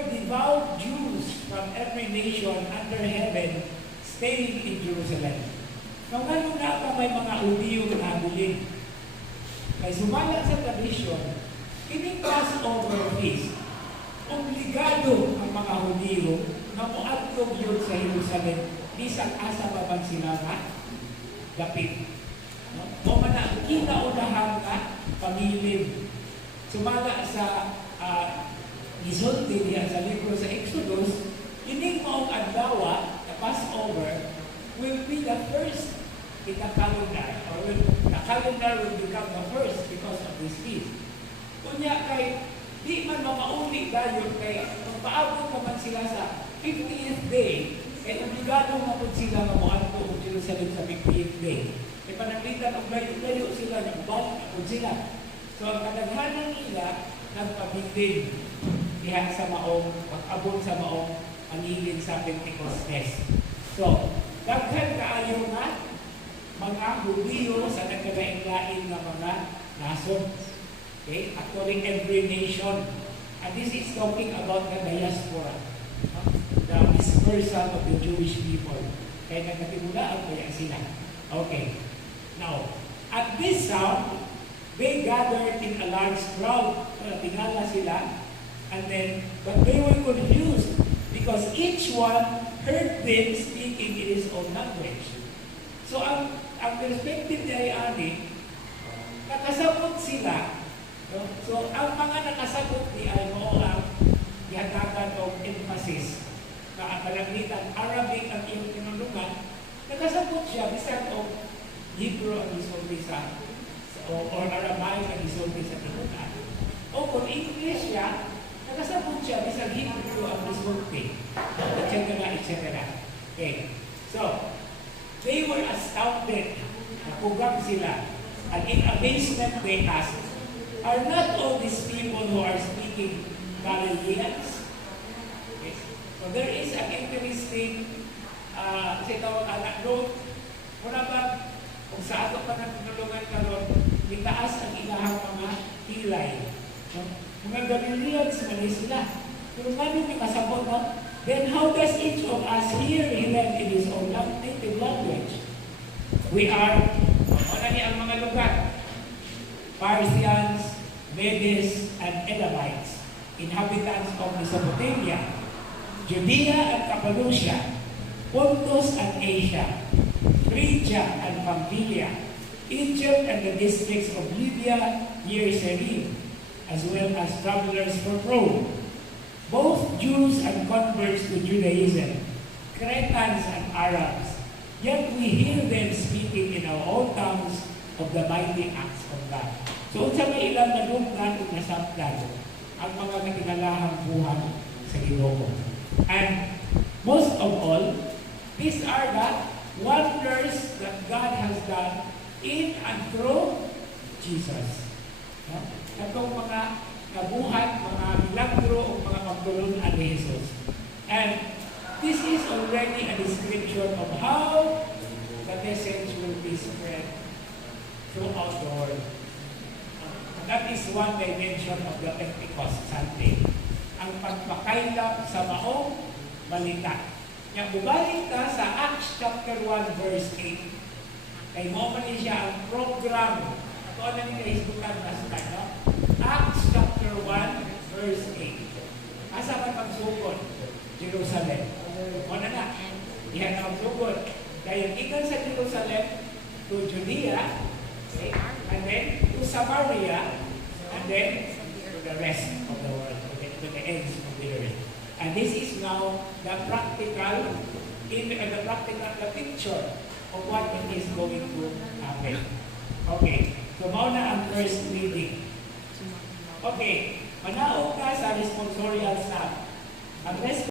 were devout Jews from every nation under heaven staying in Jerusalem. Nung ano na pa may mga Hudiyo na nabilin. Kaya sumala sa tradisyon, kining Passover feast, obligado ang mga Hudiyo na muadtog yun sa Jerusalem bisag asa pa man sila nga dapit. O man ang kinaunahan nga pamilib. Sumala sa gisulti diya sa libro sa Exodus, ining maong adlaw na Passover will be the first in the calendar, or the calendar will become the first because of this feast. Kunya kay di man mamauli dayon kay magpaabot naman sila sa 50th day, kay obligado na po sila mamuadto og Jerusalem sa 50th day. Kay pananglitan og layo-layo sila, nagbalik na po sila. So ang kadaghanan nila nagpabilin diha sa maong, pag-abot sa maong pangilin sa Pentecostes. So, daghan kaayo nga mga Hudiyo sa nagkalain-lain na mga nason. Okay? Actually, every nation. And this is talking about the diaspora. The dispersal of the Jewish people. Kaya nagkatimulaan kaya sila. Okay. Now, at this sound, they gathered in a large crowd. Tingala sila. And then, but they were confused because each one heard them speaking in his own language. So, ang perspective niya ay nakasabot sila. No? So, ang mga nakasabot ni ay mo ang yatagan o emphasis na ang kalangitan Arabic ang iyong tinulungan, nakasabot siya bisan o Hebrew ang isulti sa or Aramaic ang isulti sa tinulungan. O kung English siya, nakasabot siya bisan Hebrew ang isulti. Etc. Okay. So, they were astounded. Napugam sila. And in amazement they asked, are not all these people who are speaking Galileans? Okay. So there is an interesting note. Muna ba, kung sa ato pa nagtulungan karon, itaas ang ilahang mga kilay. No? Mga Galileans, mali sila. Pero nga nung nakasabot na, then how does each of us hear him in his own native language? We are, ano ni ang mga lugar? Parthians, Medes, and Elamites, inhabitants of Mesopotamia, Judea and Cappadocia, Pontus and Asia, Phrygia and Pamphylia, Egypt and the districts of Libya near Cyrene, as well as travelers from Rome, both Jews and converts to Judaism, Cretans and Arabs, yet we hear them speaking in our own tongues of the mighty acts of God. So, unsa may ilang nadunggan o nasabdan ang mga nakinalahang buhay sa Ginoo. And most of all, these are the wonders that God has done in and through Jesus. No? Katong mga nabuhat, mga milagro o mga pagtulungan ni Jesus. And this is already a description of how the message will be spread throughout the world. That is one dimension of the Pentecost Sunday. Ang pagpakailap sa maong balita. Yang bubalik ka sa Acts chapter 1 verse 8. Kay mo man siya ang program. Ako na ni kahisbukan basta, no? Acts chapter 1 verse 8. Asa man pagsugod? Jerusalem. Ano na? Iyan ang pagsugod. Kaya ikan sa Jerusalem to Judea, okay? And then to Samaria, and then to the rest of the world, to the ends of the earth. And this is now the practical, the picture of what it is going to happen. Okay, so mauna ang first reading. Okay, manaog ka sa responsorial staff. Ang